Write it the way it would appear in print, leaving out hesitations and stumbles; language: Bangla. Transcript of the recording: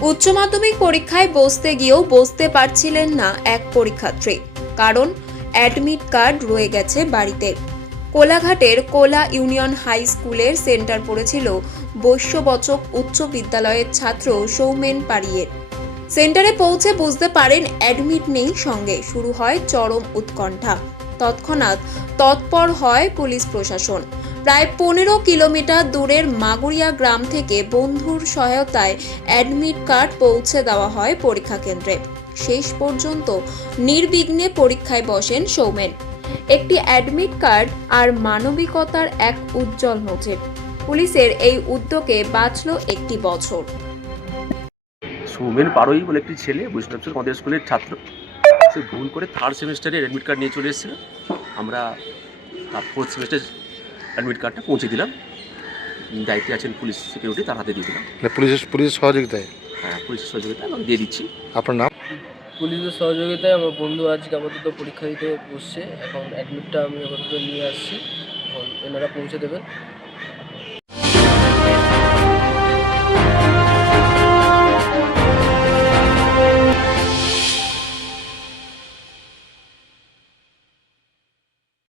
উচ্চ মাধ্যমিক পরীক্ষায় বসতে গিয়েও বসতে পারছিলেন না এক পরীক্ষার্থী, কারণ অ্যাডমিট কার্ড রয়ে গেছে বাড়িতে। কোলাঘাটের কোলা ইউনিয়ন হাই স্কুলের সেন্টার পড়েছিল বৈশ্যবচক উচ্চ বিদ্যালয়ের ছাত্র সৌমেন পাড়িয়ের। সেন্টারে পৌঁছে বুঝতে পারেন অ্যাডমিট নেই, সঙ্গে শুরু হয় চরম উৎকণ্ঠা। তৎক্ষণাৎ তৎপর হয় পুলিশ প্রশাসন। প্রায় 15 কিলোমিটার দূরের মাগুরিয়া গ্রাম থেকে বন্ধুর সহায়তায় অ্যাডমিট কার্ড পৌঁছে দেওয়া হয় পরীক্ষা কেন্দ্রে। শেষ পর্যন্ত নির্বিঘ্নে পরীক্ষায় বসেন সৌমেন। একটি অ্যাডমিট কার্ড আর মানবিকতার এক উজ্জ্বল নজির। পুলিশের এই উদ্যোগে বাঁচল একটি বছর। সৌমেন পাড়ই বলে একটি ছেলে বৈষ্ণব আমাদের স্কুলের ছাত্র। সে ভুল করে থার্ড সেমিস্টারে অ্যাডমিট কার্ড নিয়ে চলে এসেছিল। আমরা তার ফোর্থ সেমিস্টার অ্যাডমিট কার্ডটা পৌঁছে দিলাম। দায়িত্বে আছেন পুলিশ সিকিউরিটি, তার হাতে দিয়ে দিলাম। পুলিশের সহযোগিতায়? হ্যাঁ, পুলিশের সহযোগিতা এবং দিয়ে দিচ্ছি। আপনার নাম? পুলিশের সহযোগিতায় আমার বন্ধু আজকে আপাতত পরীক্ষা দিতে বসছে। এখন অ্যাডমিটটা আমি আপাতত নিয়ে আসছি, এখন এনারা পৌঁছে দেবেন।